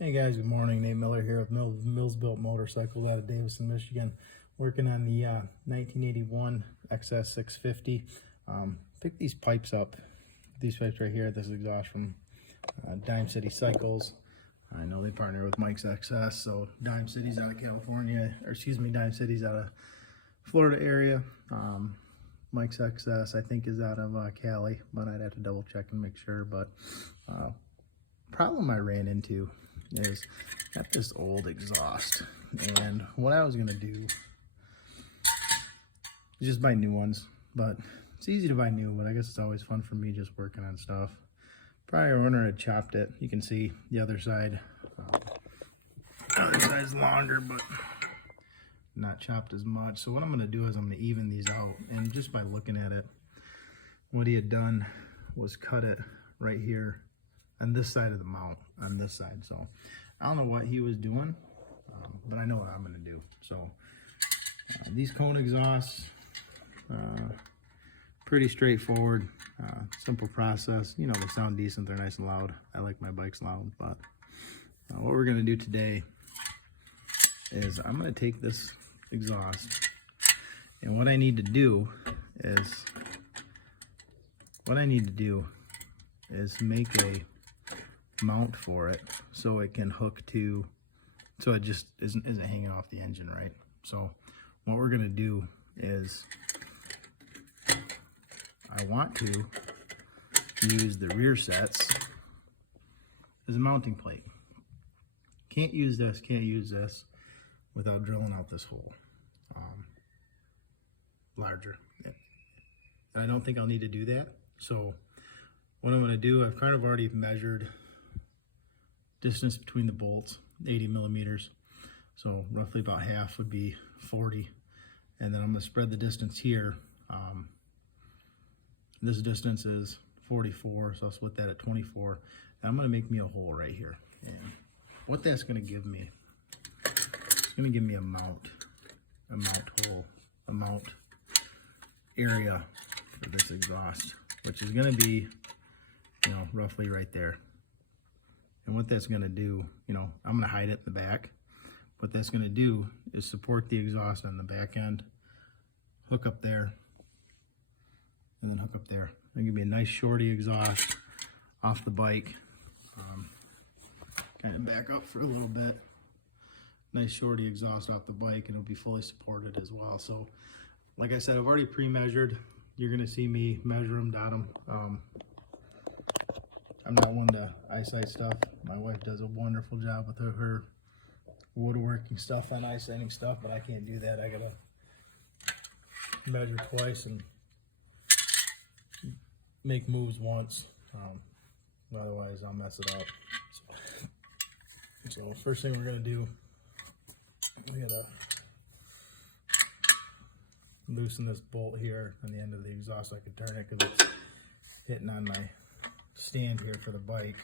Hey guys, good morning. Nate Miller here with Milzbilt Motorcycles out of Davison, Michigan. Working on the 1981 XS650. Picked these pipes up. These pipes right here. This is exhaust from Dime City Cycles. I know they partner with Mike's XS, so Dime City's out of California, or excuse me, Dime City's out of Florida area. Mike's XS, I think, is out of Cali, but I'd have to double check and make sure. But problem I ran into is got this old exhaust, and what I was gonna do is just buy new ones. But it's easy to buy new, but I guess it's always fun for me just working on stuff. Prior owner had chopped it. You can see the other side. Other side's longer, but not chopped as much. So what I'm gonna do is I'm gonna even these out, and just by looking at it, what he had done was cut it right here on this side of the mount, on this side. So I don't know what he was doing, but I know what I'm gonna do. So these cone exhausts, pretty straightforward, simple process. You know, they sound decent, they're nice and loud. I like my bikes loud. But what we're gonna do today is I'm gonna take this exhaust, and what I need to do is make a mount for it so it can hook to, so it just isn't hanging off the engine, right? So what we're gonna do is I want to use the Rearsets as a mounting plate. Can't use this without drilling out this hole larger. And I don't think I'll need to do that. So what I'm gonna do, I've kind of already measured distance between the bolts, 80 millimeters. So roughly about half would be 40. And then I'm gonna spread the distance here. This distance is 44, so I'll split that at 24. And I'm gonna make me a hole right here. And what that's gonna give me, it's gonna give me a mount hole, a mount area for this exhaust, which is gonna be, you know, roughly right there. And what that's gonna do, you know, I'm gonna hide it in the back. What that's gonna do is support the exhaust on the back end, hook up there, and then hook up there. It's gonna be a nice shorty exhaust off the bike. Kind of back up for a little bit. Nice shorty exhaust off the bike, and it'll be fully supported as well. So, like I said, I've already pre-measured. You're gonna see me measure them, dot them. I'm not one to eyesight stuff. My wife does a wonderful job with her woodworking stuff and eyesighting stuff, but I can't do that. I gotta measure twice and make moves once. Otherwise I'll mess it up. So first thing we're gonna do, we gotta loosen this bolt here on the end of the exhaust so I can turn it, because it's hitting on my stand here for the bike.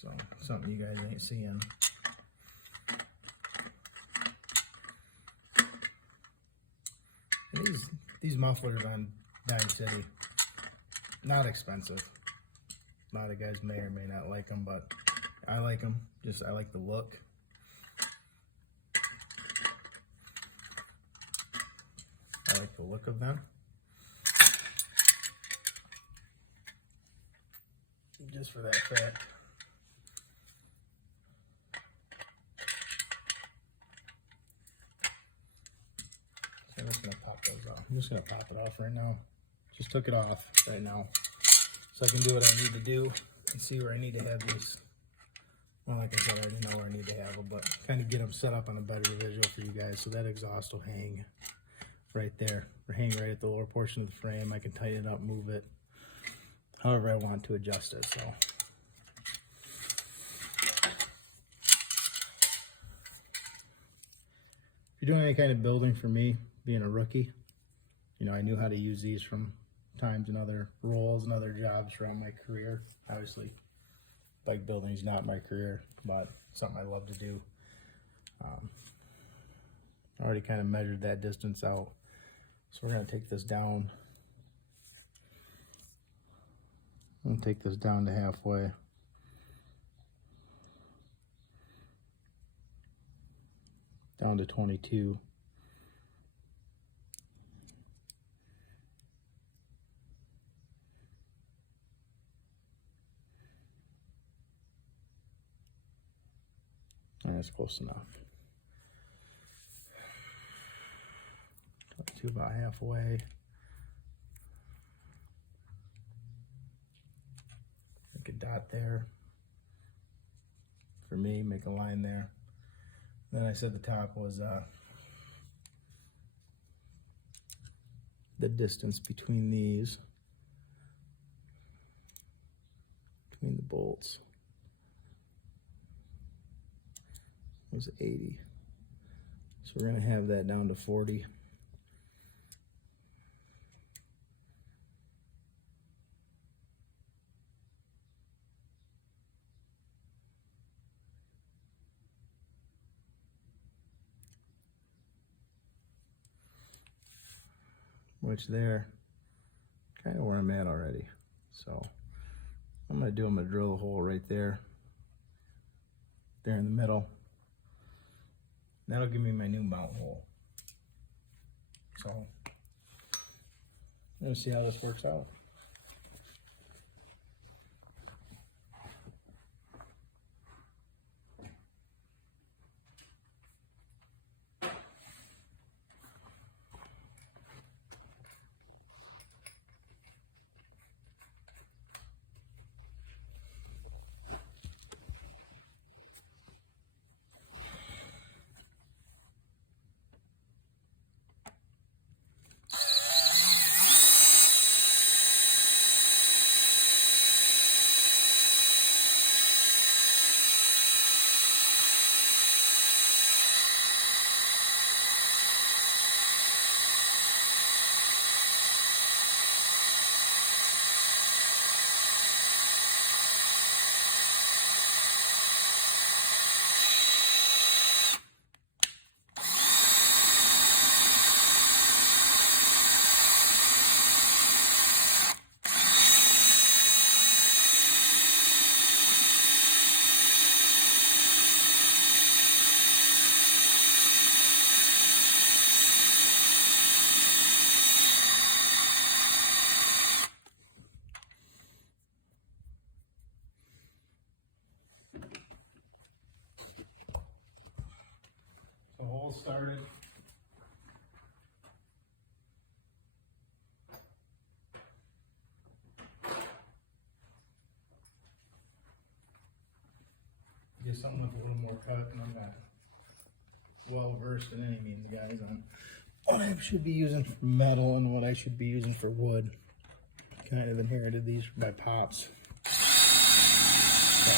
So something you guys ain't seeing. And these mufflers on Dime City, not expensive. A lot of guys may or may not like them, but I like them. Just I like the look. I like the look of them. Just for that fact. So I'm just gonna pop those off. I'm just gonna pop it off right now. Just took it off right now, so I can do what I need to do and see where I need to have these. Well, like I said, I already know where I need to have them, but kind of get them set up on a better visual for you guys. So that exhaust will hang right there, or hang right at the lower portion of the frame. I can tighten it up, move it however I want to adjust it. So if you're doing any kind of building, for me, being a rookie, you know, I knew how to use these from times in other roles and other jobs throughout my career. Obviously, bike building is not my career, but something I love to do. I already kind of measured that distance out. So we're going to take this down I'll take this down to halfway. Down to 22. And that's close enough. 22 about halfway. Make a dot there. For me, make a line there. Then I said the top was the distance between these, between the bolts, was 80. So we're gonna have that down to 40. Which there, kind of where I'm at already. So I'm gonna drill a hole right there, there in the middle. That'll give me my new mount hole. So I'm gonna see how this works out. The hole started. Get something with a little more cut, and I'm not well versed in any means, guys, on what I should be using for metal and what I should be using for wood. Kind of inherited these from my pops. So.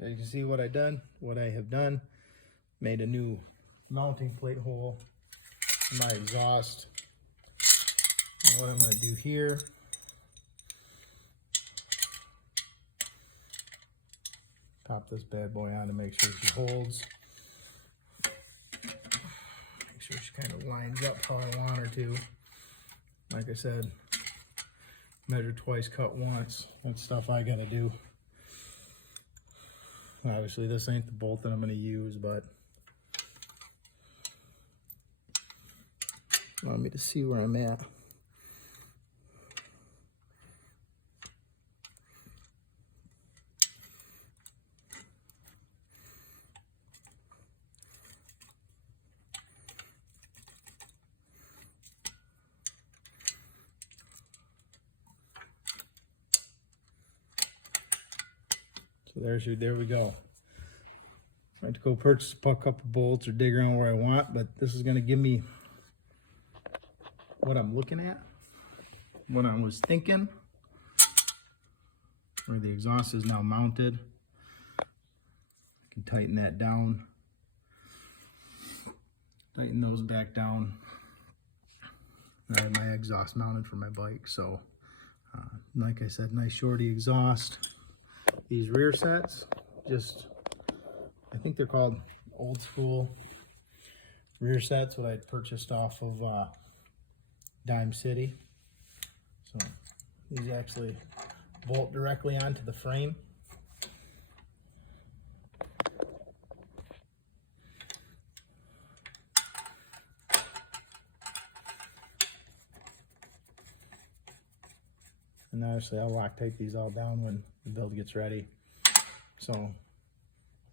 So you can see what I have done, made a new mounting plate hole in my exhaust. And what I'm going to do here, pop this bad boy on to make sure she holds. Make sure she kind of lines up how I want her to. Like I said, measure twice, cut once. That's stuff I got to do. Obviously, this ain't the bolt that I'm going to use, but allow me to see where I'm at. So there we go. I have to go purchase a couple bolts or dig around where I want, but this is going to give me what I'm looking at, what I was thinking, where the exhaust is now mounted. I can tighten that down, tighten those back down. I have my exhaust mounted for my bike, so like I said, nice shorty exhaust. These Rearsets, I think they're called old school Rearsets, what I'd purchased off of Dime City. So these actually bolt directly onto the frame. And obviously I'll Loctite these all down when the build gets ready. So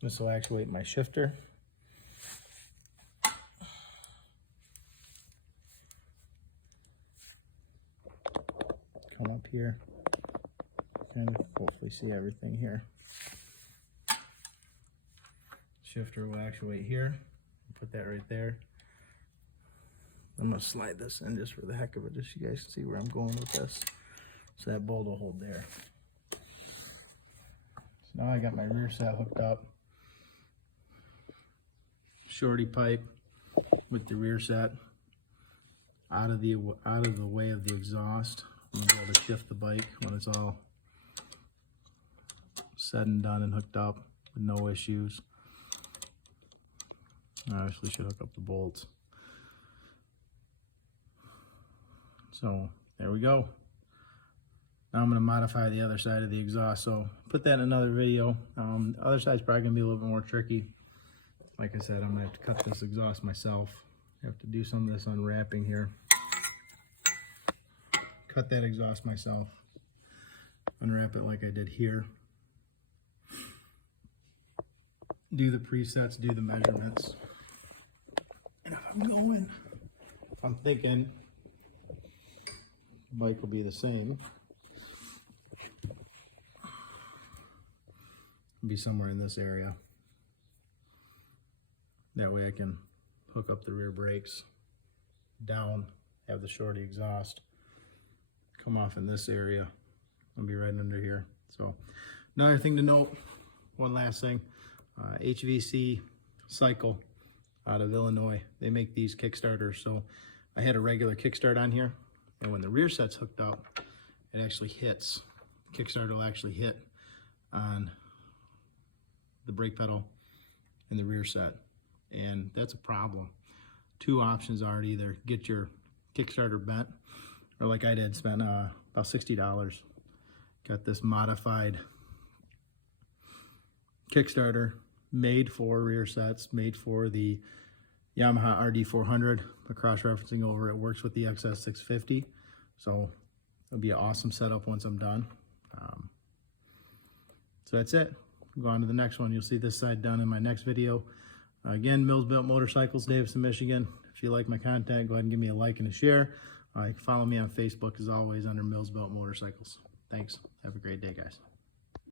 this will actuate my shifter. Come up here and hopefully see everything here. Shifter will actuate here. Put that right there. I'm gonna slide this in just for the heck of it, just so you guys can see where I'm going with this. So that bolt will hold there. So now I got my rear set hooked up. Shorty pipe with the rear set out of the way of the exhaust. I'm gonna be able to shift the bike when it's all said and done and hooked up with no issues. I actually should hook up the bolts. So there we go. Now I'm going to modify the other side of the exhaust, so put that in another video. The other side's probably going to be a little bit more tricky. Like I said, I'm going to have to cut this exhaust myself. I have to do some of this unwrapping here. Cut that exhaust myself. Unwrap it like I did here. Do the presets, do the measurements. And if I'm thinking the bike will be the same. Be somewhere in this area. That way I can hook up the rear brakes down, have the shorty exhaust come off in this area and be right under here. So another thing to note, one last thing, HVC Cycle out of Illinois, they make these kickstarters. So I had a regular kickstart on here, and when the rear set's hooked up, it actually hits. Kickstarter will actually hit on the brake pedal and the rear set, and that's a problem. Two options are to either get your kickstarter bent, or like I did, spent about $60. Got this modified kickstarter made for rear sets, made for the Yamaha RD400. The cross-referencing over, it works with the XS650, so it'll be an awesome setup once I'm done. So that's it. Go on to the next one. You'll see this side done in my next video. Again, Milzbilt Motorcycles, Davison, Michigan. If you like my content, go ahead and give me a like and a share. You can follow me on Facebook as always under Milzbilt Motorcycles. Thanks. Have a great day, guys.